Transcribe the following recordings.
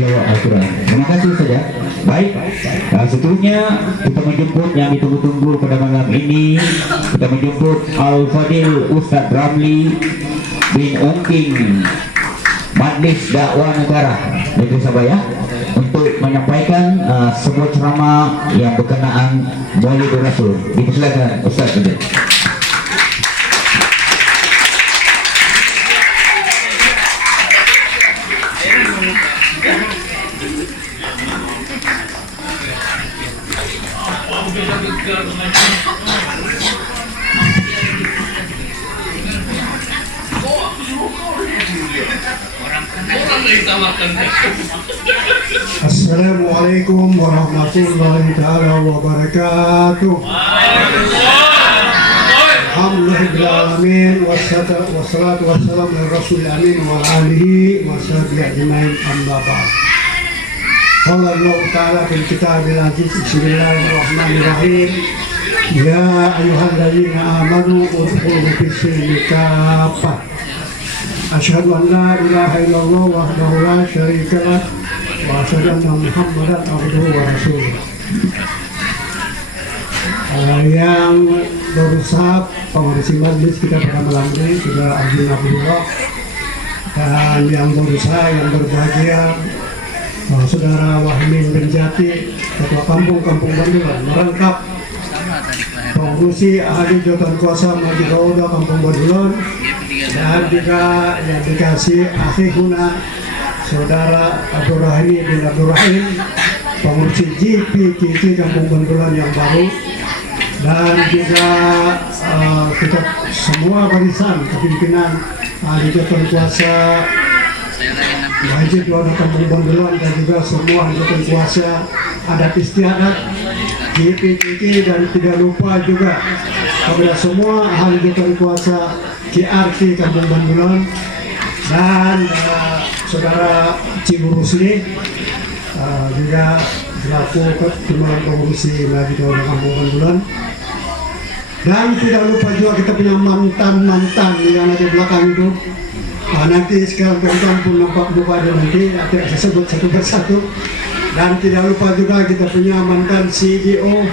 tilawah Al-Quran. Terima kasih saja. Baik, seterusnya kita menjemput yang ditunggu-tunggu pada malam ini. Kita menjemput Al-Fadil Ustadz Ramli bin Ungking, Majlis Dakwah Negara Negeri Sabaya, untuk menyampaikan sebuah ceramah yang berkenaan Maulid Rasul. Dipersilakan Ustaz Fadil. Assalamualaikum warahmatullahi ta'ala wabarakatuh. Alhamdulillahirrahmanirrahim. Wassalatu wassalamu ala rasul amin wa alihi wa sahbihi ajmain, amma ba'd. Qala Allah ta'ala fil kitabil aziz, bismillahirrahmanirrahim. Ya ayyuhalladzina amanu udkhulu fis silmi kaffah. Asyhadu an la ilaha illallah wahdahu la syarika lah wa asyhadu anna Muhammadan abduhu wa rasuluh. Yang berusaha pengurusi majlis kita pada malam ini sudah Abdul Abdullah, dan yang berusaha yang berbahagia Saudara Wahmin Benjati, Ketua Kampung Bandulan, merangkap pengurusi ahli jabatan kuasa Masjid Raudah Kampung Bandulan, dan juga yang dikasih akhiruna Saudara Abdurrahim bin Abdurrahim, pengurusi GPKT Kampung Bandulan yang baru, dan juga kita semua barisan kepimpinan ahli jabatan kuasa Masjid Raudah Kampung Bandulan, dan juga semua ahli jabatan kuasa adat istiadat GPKT, dan tidak lupa juga kepada semua ahli jabatan kuasa KRT Kampung Bandulan, dan Saudara Cibu Rusli juga selaku Ketua Pengurusi Masjid Raudah Kampung Bandulan, dan tidak lupa juga kita punya mantan yang ada di belakang itu. Nanti sekarang teman-teman pun nampak muka ada, nanti saya sebut satu persatu. Dan tidak lupa juga kita punya mantan CEO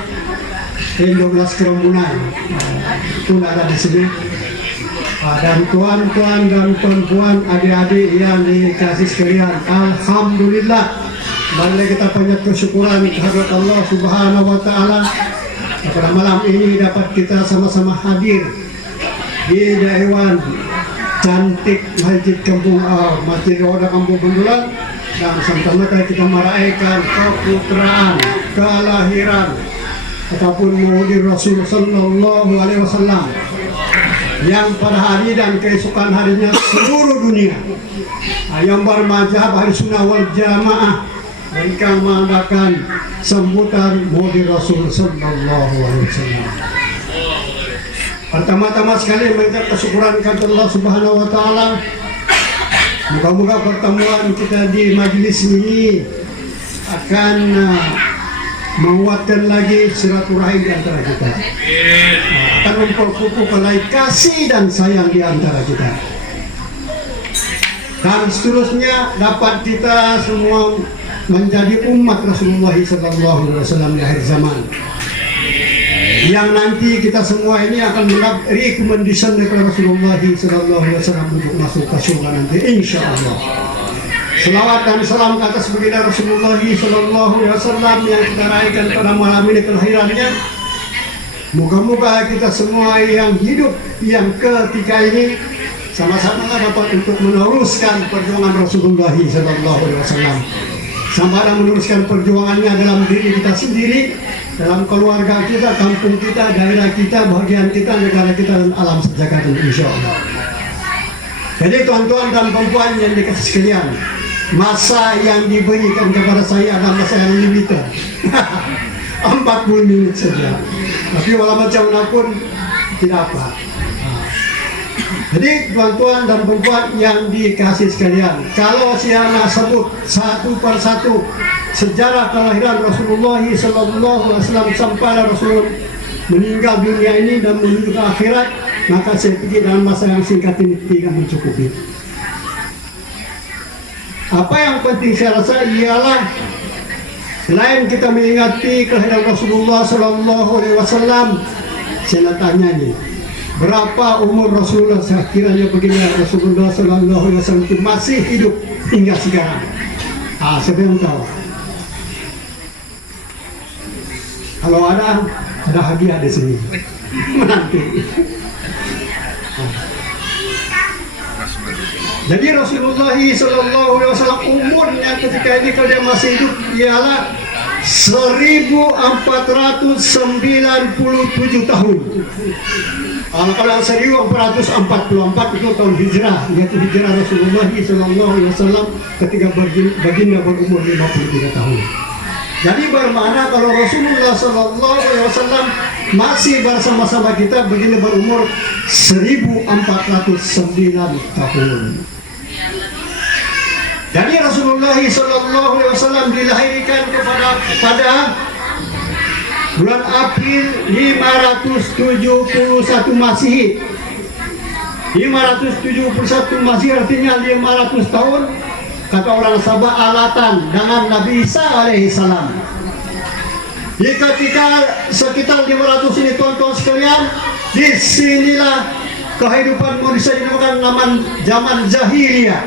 N12 Kerumunan, pun ada di sini. Dan tuan-tuan dan puan-puan, adik-adik yang dikasih sekalian, alhamdulillah, mari kita banyak bersyukuran kehadirat Allah Subhanahu wa taala. Pada malam ini dapat kita sama-sama hadir di Dewan cantik Masjid Raudah Kampung Bandulan, dan sama-sama kita merayakan keputraan, kelahiran ataupun Maulid Rasul sallallahu alaihi wasallam, yang pada hari dan keesokan harinya seluruh dunia yang bermadzhab Ahli Sunnah wal Jamaah mereka mengadakan sambutan Maulid Rasul sallallahu alaihi wasallam. Pertama-tama sekali mengucapkan kesyukuran kepada Allah Subhanahu wa taala. Moga-moga pertemuan kita di majelis ini akan menguatkan lagi silaturahim di antara kita, akan memperkukuh lagi kasih dan sayang di antara kita, dan seterusnya dapat kita semua menjadi umat Rasulullah SAW di akhir zaman, yang nanti kita semua ini akan mendapat rekomendasi dari Rasulullah SAW untuk masuk ke surga nanti, insya Allah. Selawat dan salam ke atas baginda Rasulullah SAW yang kita rayakan pada malam ini kelahirannya. Moga-moga kita semua yang hidup yang ketika ini sama-sama dapat untuk meneruskan perjuangan Rasulullah SAW, sama ada meneruskan perjuangannya dalam diri kita sendiri, dalam keluarga kita, kampung kita, daerah kita, bagian kita, negara kita, dan alam sejagat ini, insya Allah. Jadi tuan-tuan dan perempuan yang dikasih sekalian, masa yang diberikan kepada saya adalah masa yang limited 40 menit saja, tapi walau macam mana pun tidak apa. Jadi tuan-tuan dan perempuan yang dikasih sekalian, kalau saya sebut satu persatu sejarah kelahiran Rasulullah SAW sampai Rasul meninggal dunia ini dan menuju ke akhirat, maka saya pikir dalam masa yang singkat ini tidak mencukupi. Apa yang penting saya rasa ialah selain kita mengingati kelahiran Rasulullah Sallallahu Alaihi Wasallam, saya nak tanya nih, berapa umur Rasulullah sekiranya begini Rasulullah Sallallahu Alaihi Wasallam itu masih hidup hingga sekarang? Saya belum tahu. Kalau ada hadiah di sini menanti. Jadi Rasulullah Sallallahu Alaihi Wasallam umurnya ketika ini kalau dia masih hidup ialah 1497 tahun. Kalau 1444 itu tahun hijrah, yaitu hijrah Rasulullah Sallallahu Alaihi Wasallam ketika baginda berumur 53 tahun. Jadi bermakna kalau Rasulullah Sallallahu Alaihi Wasallam masih bersama-sama kita, baginda berumur 1409 tahun. Jadi Rasulullah Sallallahu Alaihi Wasallam dilahirkan pada bulan April 571 Masehi. 571 Masehi artinya 500 tahun. Kata orang Sabah alatan dengan Nabi Isa alaihi salam. Ketika sekitar 500 ini tuan-tuan sekalian, disinilah kehidupan manusia dinamakan zaman jahiliyah.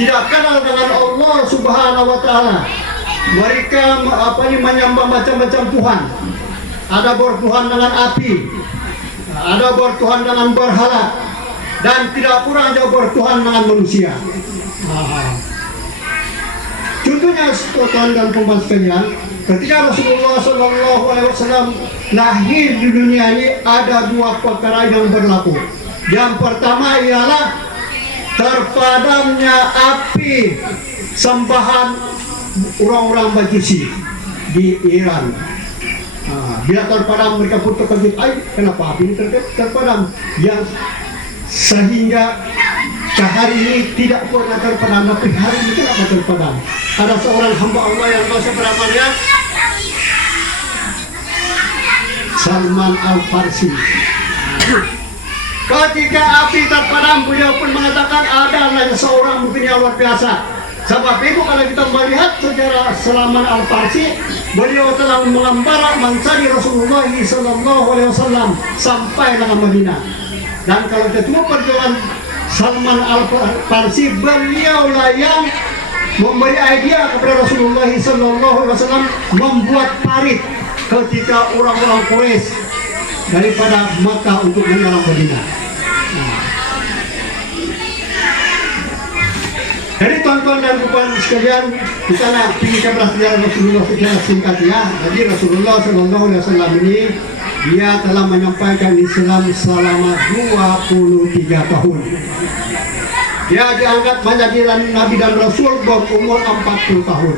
Tidak kenal dengan Allah Subhanahu wa taala. Mereka menyembah macam-macam Tuhan. Ada bertuhan dengan api, ada bertuhan dengan berhala, dan tidak kurang jauh bertuhan dengan manusia. Contohnya tuan dan puan sekalian, ketika Rasulullah Sallallahu Alaihi Wasallam lahir di dunia ini ada dua perkara yang berlaku. Yang pertama ialah terpadamnya api sembahan orang-orang Majusi di Iran. Bila terpadam mereka pun terkejut, kenapa api ini terpadam? Yang sehingga ke hari ini tidak pernah terpadam, tapi hari ini kenapa terpadam? Ada seorang hamba Allah yang bahasa bernamanya Salman Al-Farsi. Ketika api terpadam, beliau pun mengatakan ada seorang mungkin yang luar biasa. Sebab itu kalau kita melihat sejarah Salman Al-Farsi, beliau telah mengembara mencari Rasulullah Sallallahu Alaihi Wasallam sampai ke Madinah. Dan kalau ketua perjuangan Salman Al-Farsi, beliaulah yang memberi idea kepada Rasulullah Sallallahu Alaihi Wasallam membuat parit ketika orang-orang Quraisy daripada Makkah untuk menyerang Madinah. Jadi tuan-tuan dan puan sekalian, kita nak tinggal sejarah Rasulullah secara singkat ya. Jadi Rasulullah Sallallahu Alaihi Wasallam ini dia telah menyampaikan Islam selama 23 tahun. Dia diangkat menjadi Nabi dan Rasul berumur 40 tahun.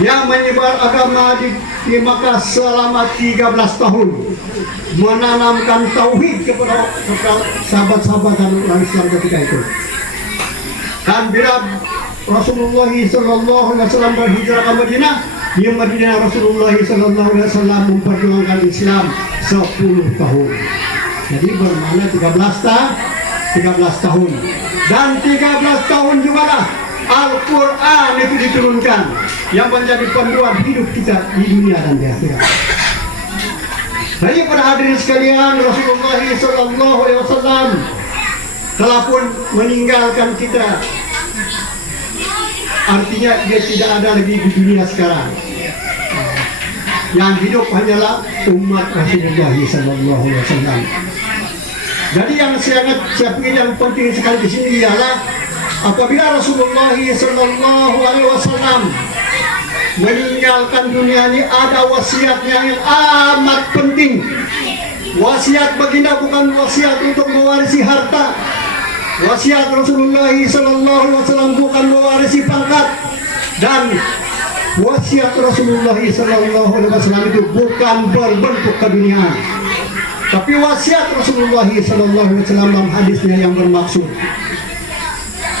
Dia menyebar agama di Makkah selama 13 tahun, menanamkan tauhid kepada sahabat-sahabat dan orang Islam ketika itu. Dan bila Rasulullah Sallallahu Alaihi Wasallam berhijrah ke Madinah, di Madinah Rasulullah Sallallahu Alaihi Wasallam memperjuangkan Islam 10 tahun. Jadi bermakna 13 tahun. Dan 13 tahun juga lah Al-Quran itu diturunkan yang menjadi panduan hidup kita di dunia dan di akhirat. Jadi para hadirin sekalian, Rasulullah Sallallahu Alaihi Wasallam telah pun meninggalkan kita. Artinya dia tidak ada lagi di dunia sekarang. Yang hidup hanyalah umat Rasulullah Sallallahu Alaihi Wasallam. Jadi yang saya pikir yang penting sekali di sini ialah apabila Rasulullah Sallallahu Alaihi Wasallam meninggalkan dunia ini, ada wasiatnya yang amat penting. Wasiat baginda bukan wasiat untuk mewarisi harta. Wasiat Rasulullah Sallallahu Alaihi Wasallam bukan mewarisi pangkat, dan wasiat Rasulullah Sallallahu Alaihi Wasallam itu bukan berbentuk keduniaan. Tapi wasiat Rasulullah Sallallahu Alaihi Wasallam dalam hadisnya yang bermaksud,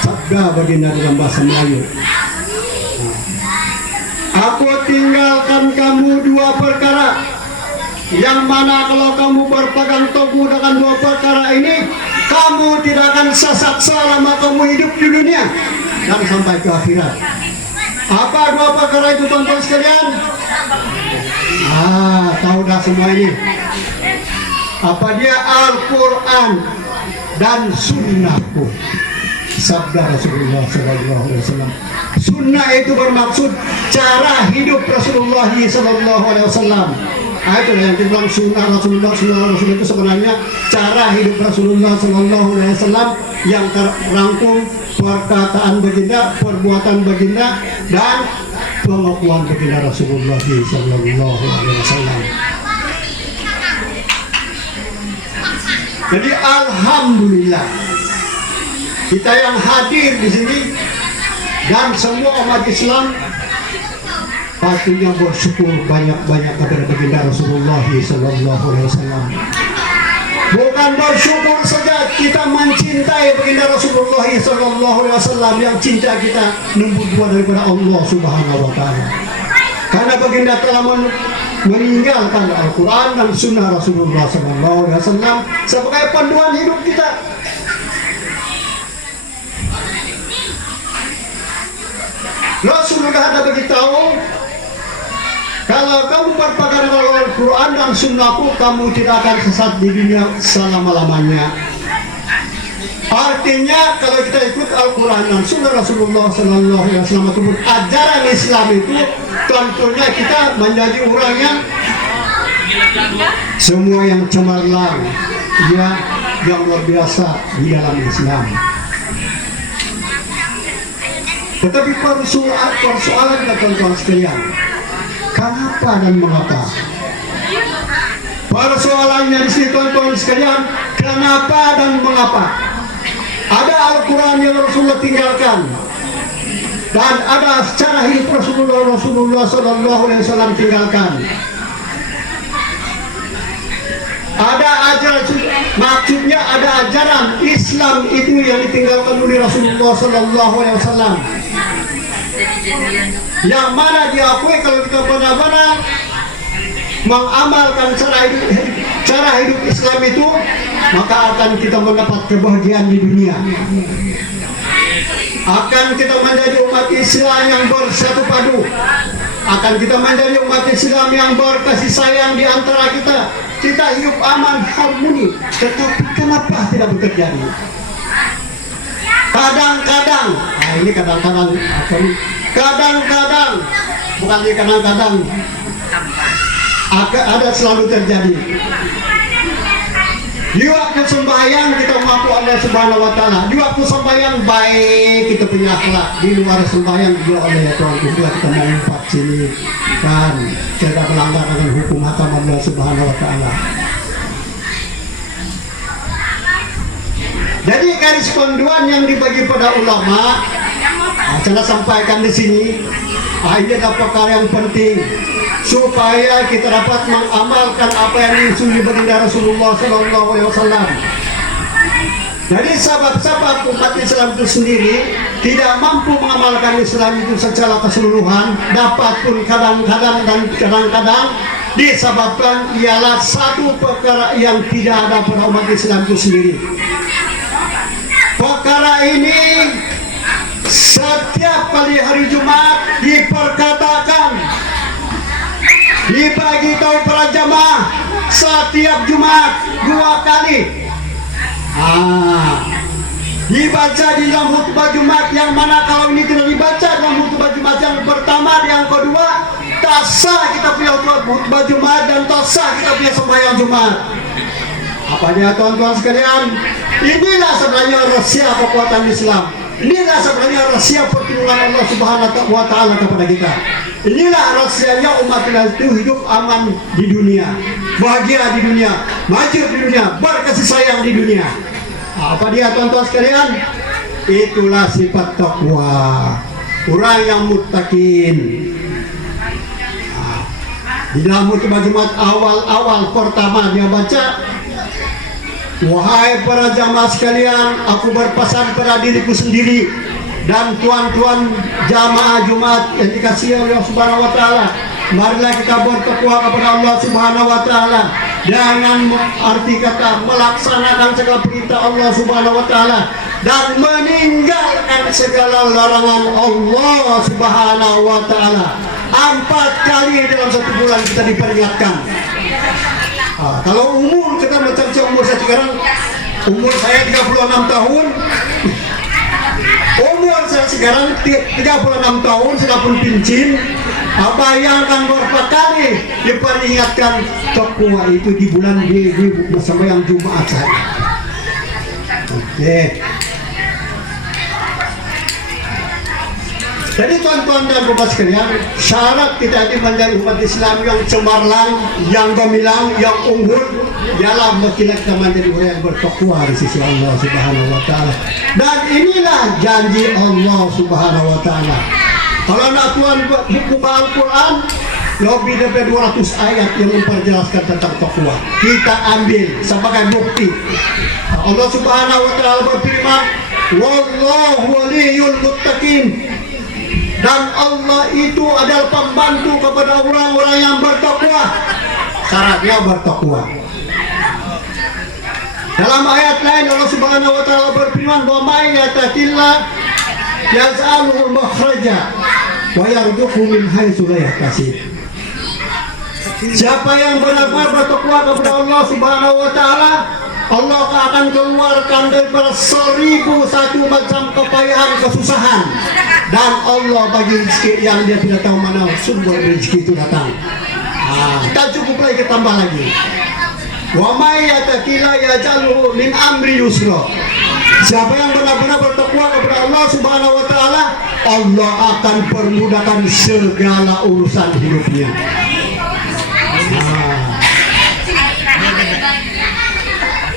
sabda baginda dalam bahasa Melayu, aku tinggalkan kamu dua perkara, yang mana kalau kamu berpegang teguh dengan dua perkara ini, kamu tidak akan sesat selama kamu hidup di dunia dan sampai ke akhirat. Apa dua perkara itu teman-teman sekalian? Tahu dah semua ini. Apa dia? Al-Quran dan sunnahku, sabda Rasulullah SAW. Sunnah itu bermaksud cara hidup Rasulullah SAW. Itu yang dibilang sunnah Rasulullah itu sebenarnya cara hidup Rasulullah SAW yang terrangkum perkataan baginda, perbuatan baginda, dan pengakuan baginda Rasulullah SAW. Jadi alhamdulillah kita yang hadir di sini dan semua umat Islam pastinya bersyukur banyak-banyak kepada baginda Rasulullah SAW. Bukan bersyukur saja, kita mencintai baginda Rasulullah SAW yang cinta kita nombor dua daripada Allah Subhanahu Wa Taala. Karena baginda telah meninggalkan Al-Quran dan Sunnah Rasulullah SAW sebagai panduan hidup kita. Rasulullah ada beritahu, kalau kamu berpegang dengan Al-Quran dan Sunnahku, kamu tidak akan sesat di dunia selama-lamanya. Artinya kalau kita ikut Al-Quran dan Sunnah Rasulullah SAW itu ajaran Islam itu, tentunya kita menjadi orang yang semua yang cemerlang, yang luar biasa di dalam Islam. Tetapi persoalan teman-teman sekalian, kenapa dan mengapa? Persoalannya di sini teman-teman sekalian, kenapa dan mengapa? Ada Al-Quran yang Rasulullah tinggalkan, dan ada cara hidup Rasulullah SAW tinggalkan. Ada ajaran, maksudnya ada ajaran Islam itu yang ditinggalkan oleh Rasulullah SAW, yang mana diakui kalau kita benar-benar mengamalkan cara hidup Islam itu, maka akan kita mendapat kebahagiaan di dunia. Akan kita menjadi umat Islam yang bersatu padu. Akan kita menjadi umat Islam yang berkasih sayang di antara kita. Kita hidup aman, harmoni. Tetapi kenapa tidak terjadi? Kadang-kadang, ini kadang-kadang, kadang-kadang, bukan ini kadang-kadang, ada selalu terjadi. Di waktu sembahyang kita mengaku Allah Subhanahu Wa Taala. Di waktu sembahyang baik kita punya akhlak. Di luar sembahyang juga oleh Tuhan kita mengumpat sini kan tidak melanggar dengan hukum hakam Allah Subhanahu Wa Taala. Jadi garis panduan yang dibagi pada ulama, saya sampaikan di sini. Ini adalah perkara yang penting supaya kita dapat mengamalkan apa yang diusulkan baginda Rasulullah SAW. Jadi sahabat-sahabat umat Islam itu sendiri tidak mampu mengamalkan Islam itu secara keseluruhan, dapat pun kadang-kadang dan kadang-kadang disebabkan ialah satu perkara yang tidak ada pada umat Islam itu sendiri. Perkara ini setiap kali hari Jumat diperkatakan, dibagi tahu para jamaah setiap Jumat 2 kali. Dibaca di dalam khutbah Jumat, yang mana kalau ini tidak dibaca dalam khutbah Jumat yang pertama, yang kedua tak sah kita punya khutbah Jumat dan tak sah kita punya sembahyang Jumat. Apa dia tuan-tuan sekalian? Inilah sebenarnya rahasia kekuatan Islam. Inilah sebenarnya rahasia pertolongan Allah Subhanahu Wa Taala kepada kita. Inilah rahasianya umat itu hidup aman di dunia, bahagia di dunia, maju di dunia, berkasih sayang di dunia. Apa dia tuan-tuan sekalian? Itulah sifat takwa, orang yang muttaqin. Di dalam khutbah Jumat awal pertama dia baca, wahai para jamaah sekalian, aku berpesan pada diriku sendiri dan tuan-tuan jamaah Jumat yang dikasihi oleh Allah Subhanahu Wa Taala, marilah kita bertakwa kepada Allah Subhanahu wa taala dengan arti kata melaksanakan segala perintah Allah Subhanahu wa taala dan meninggalkan segala larangan Allah Subhanahu wa taala. 4 kali dalam 1 bulan kita diperingatkan. Kalau umur kita macam umur saya sekarang, umur saya 36 tahun. Umur saya sekarang 36 tahun sudah pun pincin. Bayangkan berapa kali diperingatkan takwa itu di bulan di sembahyang Jumat saja. Oke. Jadi tuan-tuan dan bapak sekalian, syarat kita ini menjadi umat Islam yang cemerlang, yang gemilang, yang unggul, ialah mestilah kita menjadi orang yang bertakwa di sisi Allah Subhanahu wa taala. Dan inilah janji Allah Subhanahu wa taala. Kalau nak tuan buka Al-Quran, lebih dari 200 ayat yang memperjelaskan tentang takwa. Kita ambil sebagai bukti. Allah Subhanahu wa taala berfirman, "Wallahu waliyul muttaqin." Dan Allah itu adalah pembantu kepada orang-orang yang bertakwa. Syaratnya bertakwa. Dalam ayat lain Allah Subhanahu wa taala berfirman, "Wa may yattaqillah yaj'alhu makhraja wa yarzuqhu min haitsu la yahtasib." Siapa yang benar-benar bertakwa kepada Allah Subhanahu wa taala, Allah akan keluarkan daripada 1001 macam kepayahan, kesusahan, dan Allah bagi rezeki yang dia tidak tahu mana sumber rezeki itu datang. Tak cukup lagi, tambah lagi. Wa may yattaqilla yaj'alhu min amri yusra. Siapa yang benar-benar bertakwa kepada Allah Subhanahu wa taala, Allah akan permudahkan segala urusan hidupnya.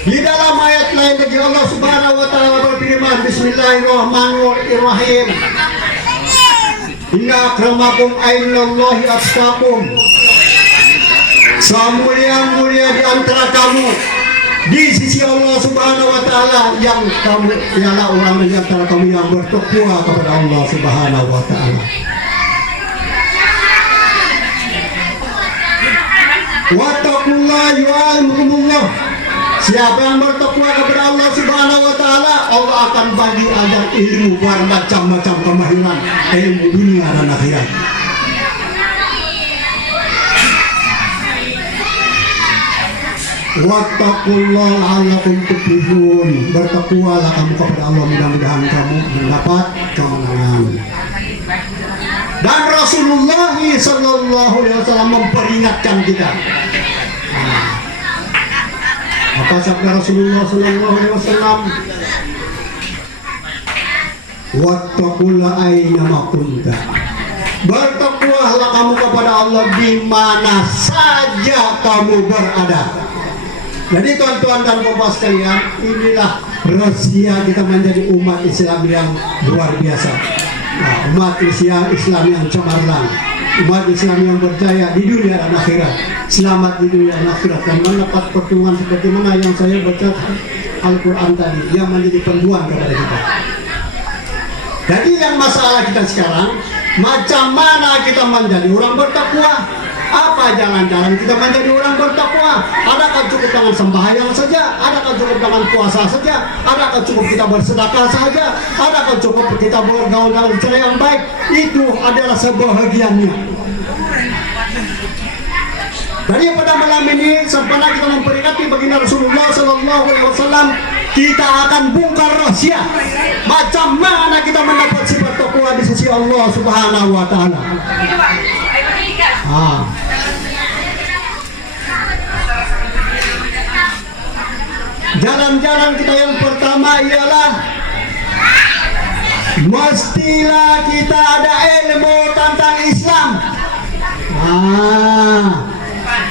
Di dalam ayat lain lagi Allah Subhanahu wa taala berfirman, Bismillahirrahmanirrahim. Inna akramakum indallahi atqakum. Semulia-mulia di antara kamu di sisi Allah Subhanahu wa taala yang kamu ialah orang di antara kamu yang bertakwa kepada Allah Subhanahu wa taala. Wattaqullaha yu'allimukumullah. Siapa yang bertakwa kepada Allah Subhanahu wa taala, Allah akan bagi ajar ilmu bermacam-macam kemahiran, ilmu dunia dan akhirat. Wattaqullaha la'allakum tuflihun. Bertakwalah kamu kepada Allah, mudah-mudahan kamu mendapat kemenangan. Dan Rasulullah sallallahu alaihi wasallam memperingatkan kita. Apa sabda Rasulullah sallallahu alaihi wasallam? Wattaqullaha aina ma kunta. Bertakwalah kamu kepada Allah di mana saja kamu berada. Jadi tuan-tuan dan bapak sekalian, inilah rahasia kita menjadi umat Islam yang luar biasa. Umat Islam yang cemerlang, umat Islam yang berjaya di dunia dan akhirat, selamat di dunia dan akhirat, dan mendapat pertemuan seperti mana yang saya baca Al-Quran tadi yang menjadi panduan kepada kita. Jadi yang masalah kita sekarang, macam mana kita menjadi orang bertakwa? Apa jalan-jalan kita menjadi orang bertakwa? Adakah cukup dengan sembahyang saja? Adakah cukup dengan puasa saja? Adakah cukup kita bersedekah saja? Adakah cukup kita bergaul dengan cara yang baik? Itu adalah sebahagiannya. Jadi pada malam ini sempena kita memperingati baginda Rasulullah sallallahu alaihi wasallam, kita akan bongkar rahasia macam mana kita mendapat sifat takwa di sisi Allah Subhanahu wa taala. Jalan-jalan kita yang pertama ialah mestilah kita ada ilmu tentang Islam.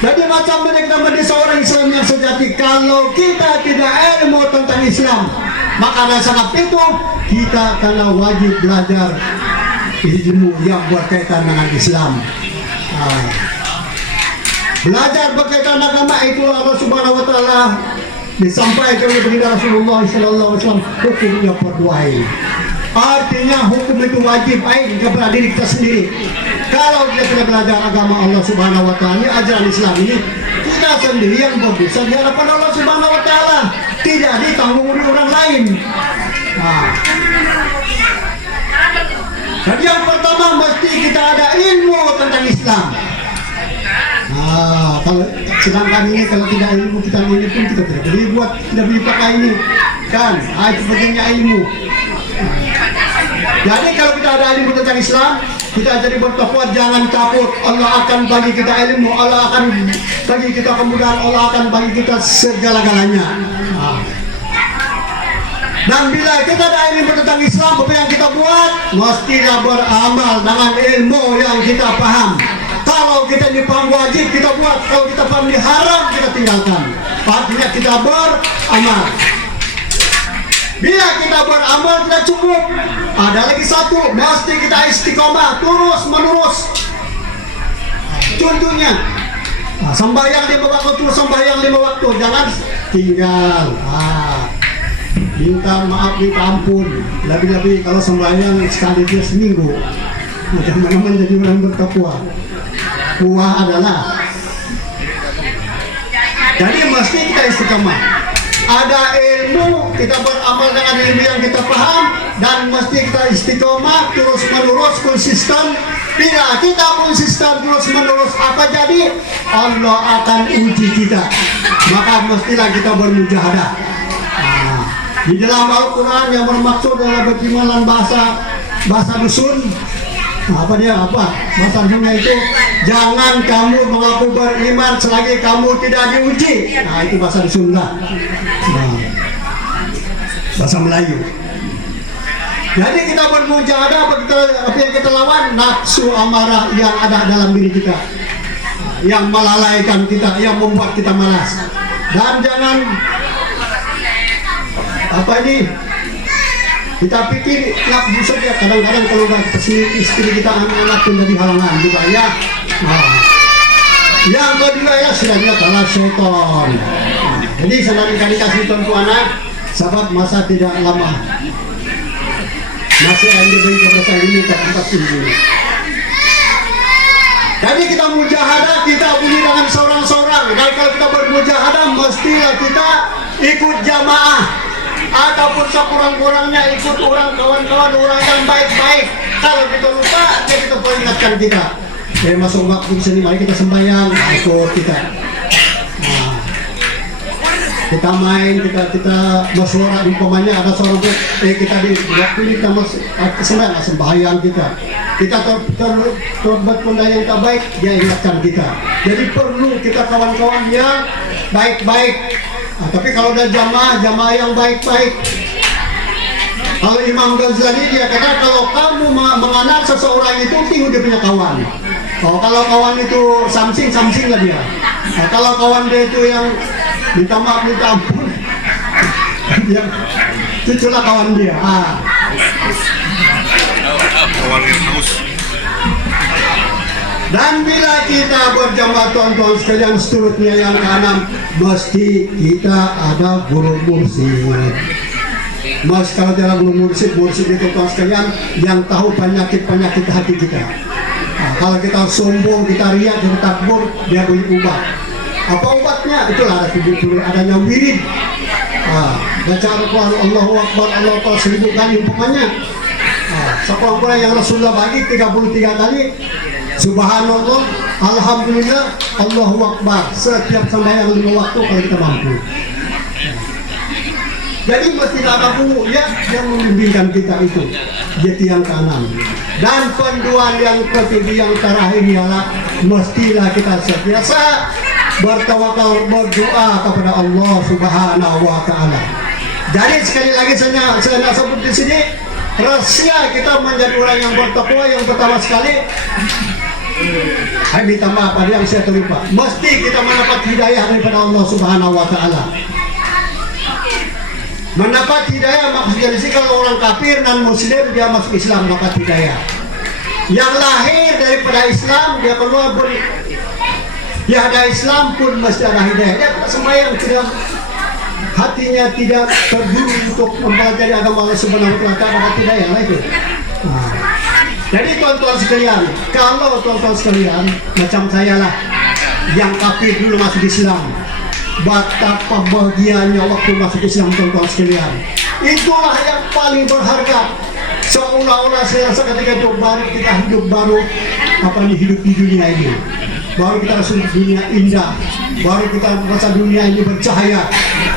Jadi macam mana kita menjadi seorang Islam yang sejati kalau kita tidak ilmu tentang Islam? Maka dari sangat itu kita kena wajib belajar ilmu yang berkaitan dengan Islam. Belajar berkaitan agama itu Allah Subhanahu wa taala disampaikan oleh baginda Rasulullah sallallahu alaihi wasallam hukumnya berdua ini. Artinya hukum itu wajib ain kepada diri kita sendiri. Kalau kita tidak belajar agama Allah Subhanahu wa taala, ajaran Islam ini, kita sendiri yang berdosa di hadapan Allah Subhanahu wa taala, tidak ditanggung oleh orang lain. Nah. Jadi yang pertama mesti kita ada ilmu tentang Islam. Nah, kalau sedangkan ini kalau tidak ilmu kita ini pun kita tidak boleh buat, tidak boleh pakai ini kan. Itu pentingnya ilmu. Jadi kalau kita ada ilmu tentang Islam, kita jadi bertakwa, jangan takut. Allah akan bagi kita ilmu, Allah akan bagi kita kemudahan, Allah akan bagi kita segala-galanya. Nah. Dan bila kita ada ilmu tentang Islam, apa yang kita buat? Mestilah beramal dengan ilmu yang kita paham. Kalau kita dipaham wajib, kita buat. Kalau kita paham diharam, kita tinggalkan. Artinya kita beramal. Bila kita beramal tidak cukup, ada lagi satu, mesti kita istiqomah, terus menerus. Contohnya, sembahyang 5 waktu, terus sembahyang 5 waktu, jangan tinggal. Minta maaf, minta ampun. Lebih-lebih kalau sembahyang sekali dia seminggu, macam mana menjadi orang bertakwa. Kuah adalah. Jadi mesti kita istiqomah. Ada ilmu, kita beramal dengan ilmu yang kita paham, dan mesti kita istiqomah terus menerus konsisten. Bila kita konsisten terus menerus, apa jadi? Allah akan uji kita. Maka mestilah kita bermujahadah. Di dalam Al-Quran yang bermaksud adalah pertimbangan bahasa dusun. Apa dia? Bahasa dusunnya itu, jangan kamu mengaku beriman selagi kamu tidak diuji. Itu bahasa dusun lah. Bahasa Melayu. Jadi kita bermujahadah, apa yang kita lawan? Nafsu amarah yang ada dalam diri kita, yang melalaikan kita, yang membuat kita malas. Dan jangan kita pikir nak busuk ya, kadang-kadang kalau istri kita, anak-anak pun jadi halangan juga ya. Yang kedua ya, sebenarnya kalah syaitan. Jadi senang dikasih contoh anak, sahabat masa tidak lama masih yang diberi kebesaran ini ke tempat ini. Jadi kita mujahadah, kita bunyi dengan seorang-seorang. Dan kalau kita bermujahadah, mestilah kita ikut jamaah, ataupun sekurang-kurangnya ikut orang kawan-kawan orang yang baik-baik. Kalau kita lupa, kita peringatkan kita. Masuk waktu sini, mari kita sembahyang, ikut kita. Kita main, kita bersuara, umpamanya ada seorang kita di waktu ini kita sembahyang kita terbuat benda yang tak baik, dia ingatkan kita. Jadi perlu kita kawan-kawan yang baik-baik. Tapi kalau ada jamaah yang baik-baik, kalau Imam Ghazali dia kata, kalau kamu mengenal seseorang itu, tunggu dia punya kawan. Kalau kawan itu samsing lah dia. Kalau kawan dia itu yang minta maaf, minta ampun, dia itulah kawan dia. Kawan yang haus. Dan bila kita berjamaah tuan-tuan sekalian, seterusnya yang keenam, mesti kita ada guru mursyid. Mas kalau dalam guru mursyid itu tuan sekalian yang tahu penyakit hati kita. Kalau kita sombong, kita riak, kita takbur, dia beri obat. Apa obatnya? Itulah ada tujuh adanya wirid. Baca Al-Quran, Allahu Akbar, Allah Akbar 1000 kali umpamanya. Sekurang-kurang yang Rasulullah bagi 33 kali. Subhanallah, Alhamdulillah, Allahu Akbar. Setiap sembahyang 5 waktu kalau kita mampu. Jadi mesti ada guru ya yang membimbingkan kita itu. Jadi yang kanan. Dan panduan yang ketiga yang terakhir ialah mestilah kita sentiasa bertawakal, berdoa kepada Allah Subhanahu wa taala. Jadi sekali lagi saya nak sebut di sini, rahasia kita menjadi orang yang bertakwa yang pertama sekali, saya minta maaf pada yang saya terlupa, mesti kita mendapat hidayah daripada Allah Subhanahu wa taala. Mendapat hidayah maksudnya di sini, kalau orang kafir dan muslim dia masuk Islam dapat hidayah. Yang lahir daripada Islam dia keluar pun dia ada Islam pun mesti ada hidayah. Dia tak sembahyang, tidak hatinya tidak terburu untuk mempelajari agama Allah Subhanahu wa taala, maka tidak ya itu. Nah, jadi tuan-tuan sekalian, kalau tuan-tuan sekalian macam saya lah yang kafir dulu masuk Islam, betapa bahagianya waktu masuk Islam tuan-tuan sekalian. Itulah yang paling berharga. Seolah-olah saya rasa ketika itu baru kita hidup hidup di dunia ini. Baru kita rasa dunia indah, baru kita merasa dunia ini bercahaya,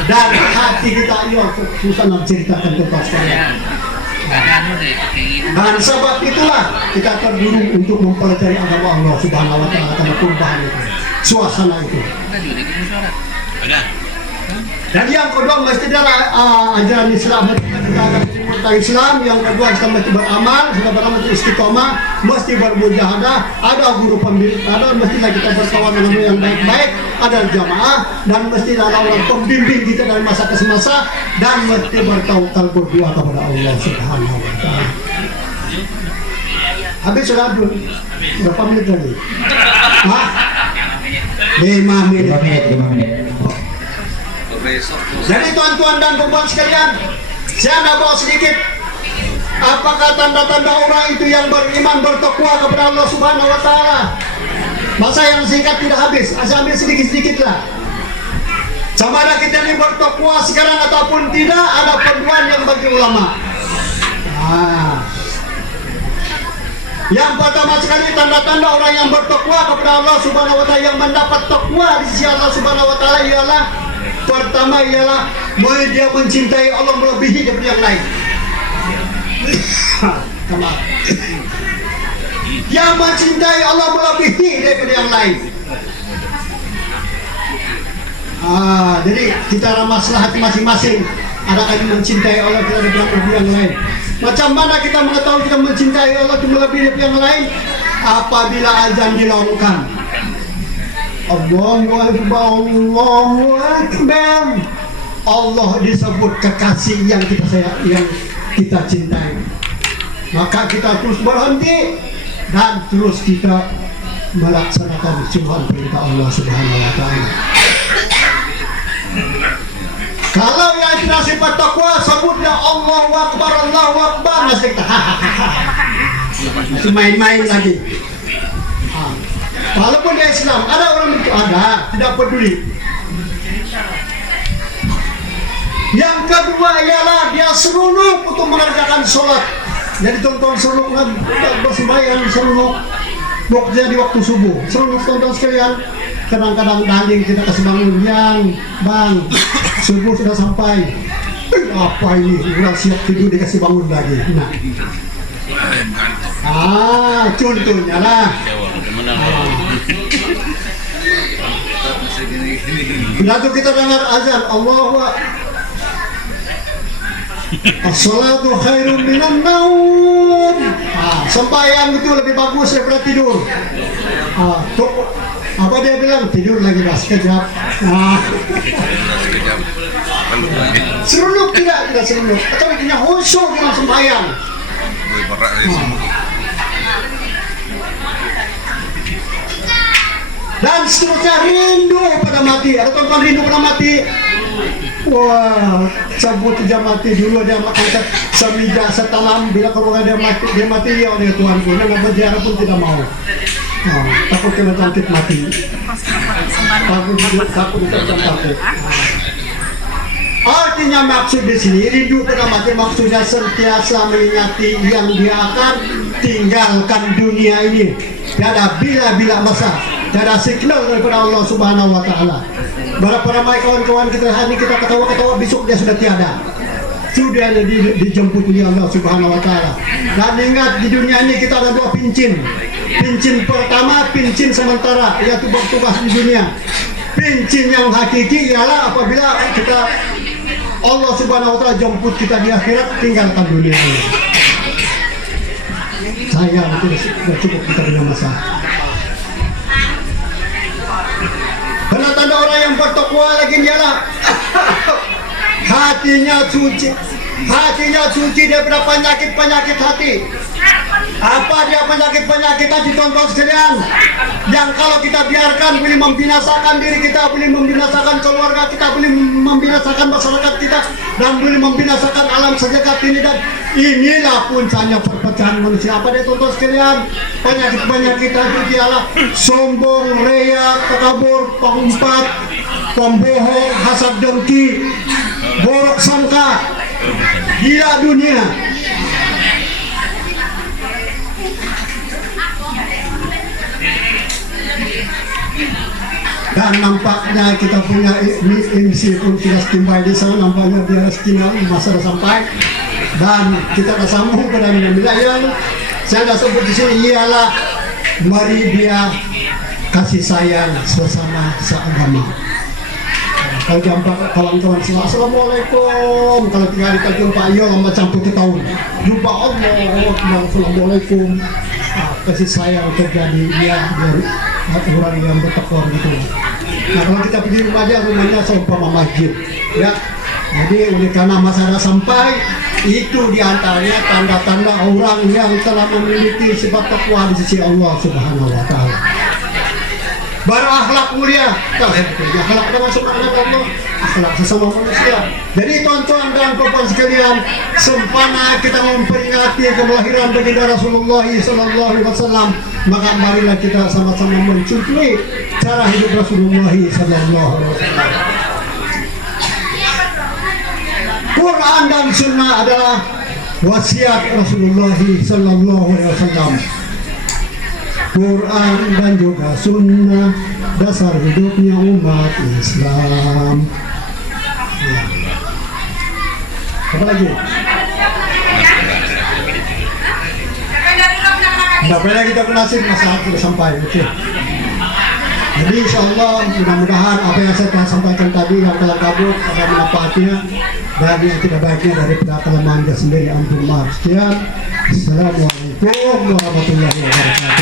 dan hati kita susah nak ceritakan tentang sekalian. Dan sebab itulah kita terdorong untuk mempelajari agama Allah Subhanahu wa taala karena perubahan itu, suasana itu. Dan yang kedua mesti adalah ajaran Islam, kita Islam. Yang kedua kita mesti beramal, kita beramal istiqomah, mesti bermujahadah, ada guru pembimbing, ada mestilah kita berkawan dengan yang baik-baik, ada jamaah, dan mestilah orang pembimbing kita dari masa ke semasa, dan mesti bertawakal berdoa kepada Allah Subhanahu wa taala. Habis sudah berapa menit lagi? 5 menit. 5 menit. Jadi tuan-tuan dan puan sekalian, saya nak bawa sedikit apakah tanda-tanda orang itu yang beriman bertakwa kepada Allah Subhanahu wa taala. Masa yang singkat tidak habis, saya ambil sedikit-sedikit lah. Sama ada kita ini bertakwa sekarang ataupun tidak, ada panduan yang bagi ulama. Yang pertama sekali tanda-tanda orang yang bertakwa kepada Allah Subhanahu wa taala, yang mendapat takwa di sisi Allah Subhanahu wa taala ialah pertama ialah dia mencintai Allah melebihi daripada yang lain. Dia mencintai Allah melebihi daripada yang lain. Jadi kita ramaslah hati masing-masing. Adakah kita mencintai Allah kita melebihi yang lain? Macam mana kita mengetahui kita mencintai Allah itu melebihi daripada yang lain? Apabila azan dilakukan, Allahu Akbar, Allahu Akbar, Allah disebut kekasih yang kita cintai. Maka kita terus berhenti dan terus kita melaksanakan Tuhan perintah Allah Subhanahu wa taala. Kalau yang tidak sifat takwa, sebutlah Allahu Akbar, Allahu Akbar, masih kita masih main-main lagi. Walaupun dia Islam, ada orang itu ada, tidak peduli. Yang kedua ialah dia seronok untuk mengerjakan sholat. Jadi tonton seronok kan, bersembahyang seronok. Waktunya di waktu subuh, seronok tonton sekalian. Kadang-kadang daling kita kasih bangun, bang, subuh sudah sampai. Apa ini? Udah siap tidur dikasih bangun lagi. Contohnya lah. Begitu kita dengar azan, Allahu Akbar, as-salatu khairun minan naum. Sembahyang itu lebih bagus daripada tidur. Apa dia bilang? Tidur lagi dah sekejap. Seronok tidak seronok. Atau bikinnya khusyuk dalam sembahyang. Dan seterusnya rindu pada mati. Ada tuan-tuan rindu pada mati? Wah, sabut dia mati dulu, dia angkat semija setalam. Bila kerungan dia mati ya oleh Tuhanku. Dia berziarah pun tidak mau. Takut kena cantik mati. Takut cantik. Artinya maksud di sini rindu pada mati maksudnya sentiasa mengingati yang dia akan tinggalkan dunia ini. Tiada bila-bila masa, tiada signal daripada Allah Subhanahu wa taala. Berapa ramai kawan-kawan kita hari ini kita ketawa-ketawa, besok dia sudah tiada. Sudah dijemput oleh Allah Subhanahu wa taala. Dan ingat di dunia ini kita ada dua pincin. Pincin pertama pincin sementara, yaitu bertugas di dunia. Pincin yang hakiki ialah apabila kita Allah Subhanahu wa taala jemput kita di akhirat, tinggalkan dunia ini. Saya sudah cukup kita punya masa. Karena tanda orang yang bertakwa lagi ialah hatinya suci daripada penyakit hati. Apa dia penyakit-penyakit tadi tonton sekalian, yang kalau kita biarkan boleh membinasakan diri kita, boleh membinasakan keluarga kita, boleh membinasakan masyarakat kita, dan boleh membinasakan alam sejagat ini. Dan inilah puncaknya perpecahan manusia. Apa dia tonton sekalian? Penyakit-penyakit tadi ialah sombong, ria, takabur, pengumpat, pembohong, hasad dengki, borok sangka, gila dunia. Dan nampaknya kita punya misi pun kita timbai di sana, nampaknya dia tinggal masa sampai, dan kita dah sambung pada yang saya dah sebut di sini ialah mari dia kasih sayang sesama seagama. Kalau jumpa kawan-kawan semua, assalamualaikum. Kalau tinggal kita jumpa, ayo macam 7 tahun. Jumpa Allah, assalamualaikum. Kasih sayang terjadi dia dari orang yang bertekor gitu. Nah kalau kita pergi rumah aja, rumahnya seumpama masjid, ya. Jadi oleh karena masa sampai, itu diantaranya tanda-tanda orang yang telah memiliki sifat takwa di sisi Allah Subhanahu Wa Taala. Berakhlak mulia, akhlak termasuk anak Allah, akhlak sesama manusia. Jadi tuan-tuan dan puan sekalian, sempana kita memperingati kelahiran baginda Rasulullah Sallallahu Alaihi Wasallam, maka marilah kita sama-sama mencontohi cara hidup Rasulullah Sallallahu Alaihi Wasallam. Quran dan Sunnah adalah wasiat Rasulullah Sallallahu Alaihi Wasallam. Quran dan juga Sunnah dasar hidupnya umat Islam. Ya. Apa lagi? Tidak boleh kita bernasib masalah sudah sampai. Oke. Jadi insya Allah mudah-mudahan apa yang saya telah sampaikan tadi yang telah kabur ada manfaatnya dan yang tidak baiknya daripada kelemahan dia sendiri. Ampun maaf. Sekian. Assalamualaikum warahmatullahi wabarakatuh.